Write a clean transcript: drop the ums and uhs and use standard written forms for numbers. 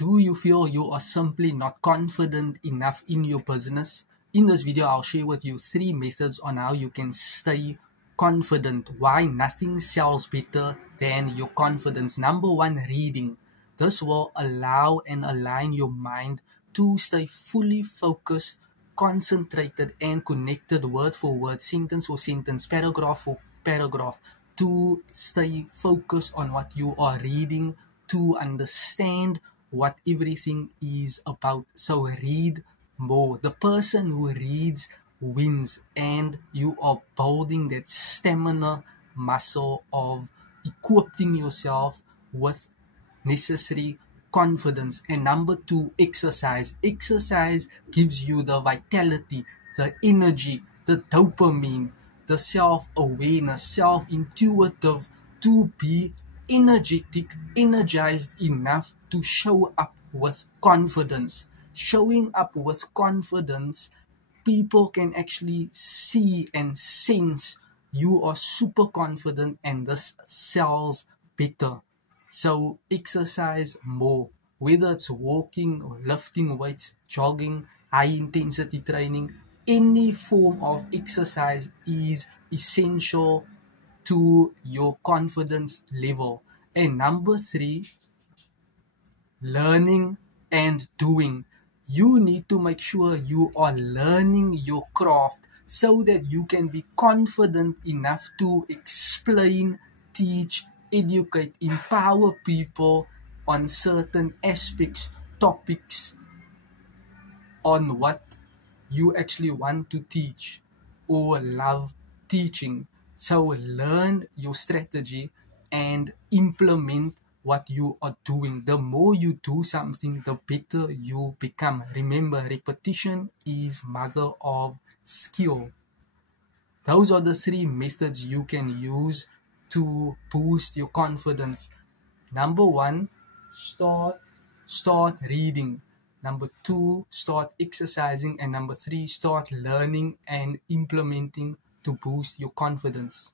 Do you feel you are simply not confident enough in your business? In this video, I'll share with you 3 methods on how you can stay confident. Why nothing sells better than your confidence. Number 1, reading. This will allow and align your mind to stay fully focused, concentrated and connected word for word, sentence for sentence, paragraph for paragraph, to stay focused on what you are reading, to understand what everything is about. So read more. The person who reads wins, and you are building that stamina muscle of equipping yourself with necessary confidence. And number 2, exercise. Exercise gives you the vitality, the energy, the dopamine, the self-awareness, self-intuitive to be energetic, energized enough to show up with confidence. Showing up with confidence, people can actually see and sense you are super confident, and this sells better. So exercise more, whether it's walking or lifting weights, jogging, high intensity training. Any form of exercise is essential to your confidence level. And number 3, learning and doing. You need to make sure you are learning your craft so that you can be confident enough to explain, teach, educate, empower people on certain aspects, topics, on what you actually want to teach or love teaching. So learn your strategy and implement what you are doing. The more you do something, the better you become. Remember, repetition is mother of skill. Those are the 3 methods you can use to boost your confidence. Number 1, start reading. Number 2, start exercising. And number 3, start learning and implementing to boost your confidence.